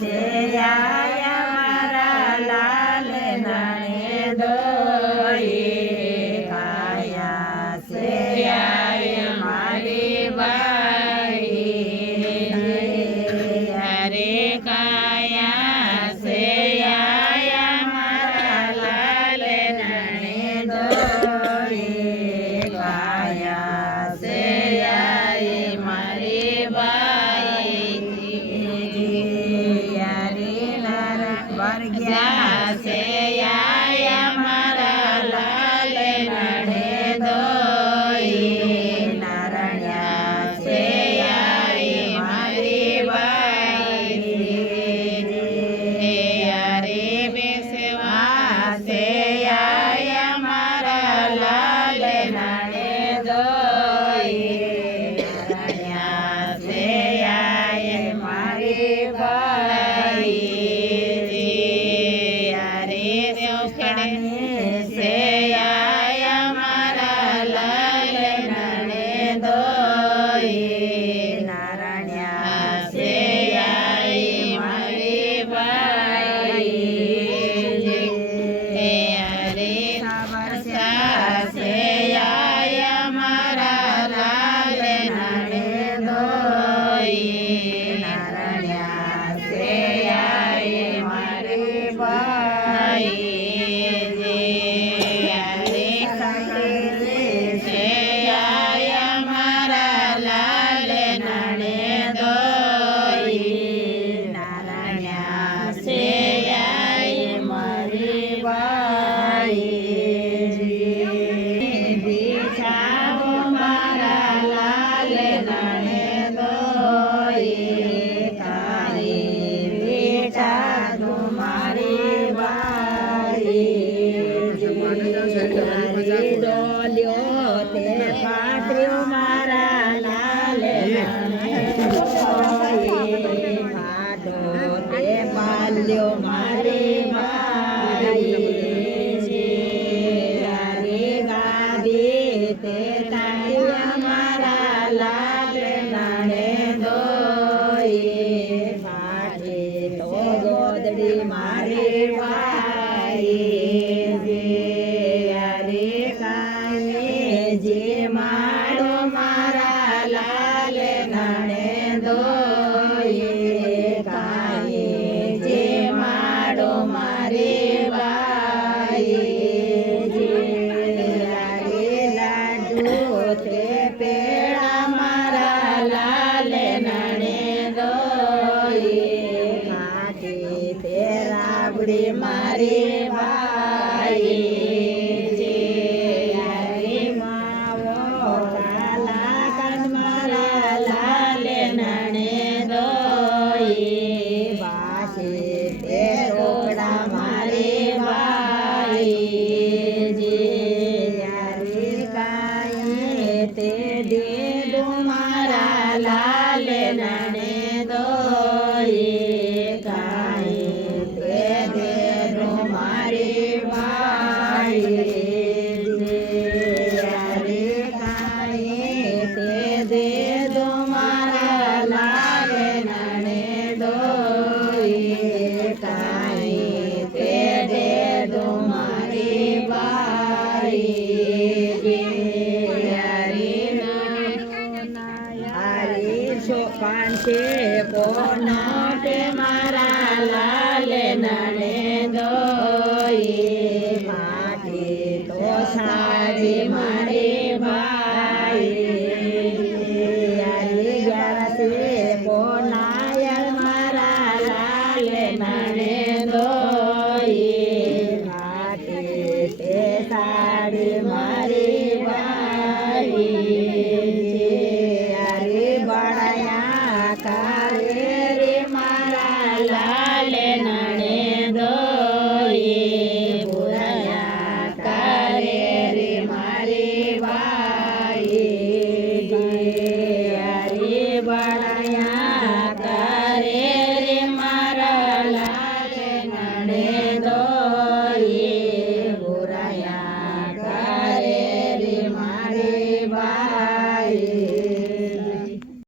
से आया मारा लाल नाने दोई काया से आया मारी बाई रे काया से आया मारा लाल नाने दोई काया से आई मारी बाई वर्ग्या से आया मारा लाल नाने दोई नारण्या से आई मारी बाई रे बेसवा से आया मारा लाल नाने दोई नारण्या से आई मारी बाई से आया मारा लाल नाने दोई नारण्या से आई मारी बाई साबरसा से आया मारा लाल नाने दोई नारण्या से आई मारी बाई से आया मारा लाल नाने दोई नारण्या से आई मारी बाई बिछाओ मारा लाल नाने दोई काई बेटा तुम्हारी बाई डोल्यो ते पात्र्यो मारा लाल फाटो ते पाल्यो मारी बाई गादी ते ताळ्या मारा लाल नाने दोई फाटे तो गोदडी मारी बाई जे मारो मारा लाल नाने दोई काये जे मारो मारी बाई लाडू ते पेड़ा मारा लाल नाने दोई खाटी ते राबड़ी मारी बाई ते दे दो मारा लाल नाने दोई काई ते दे दो मारी बाई ते दे दो मारा लाल नाने दोई काई ते दे दो मारी बाई पांचे पोनाटे मारा लाल नाने दोई माटी तो साड़ी मारी बाई पोनायल मारा लाल नाने दोई माटी ते साड़ी मारी बाई मारा लाल नाने दोई बुराया करे रे मारी बाई बड़ाया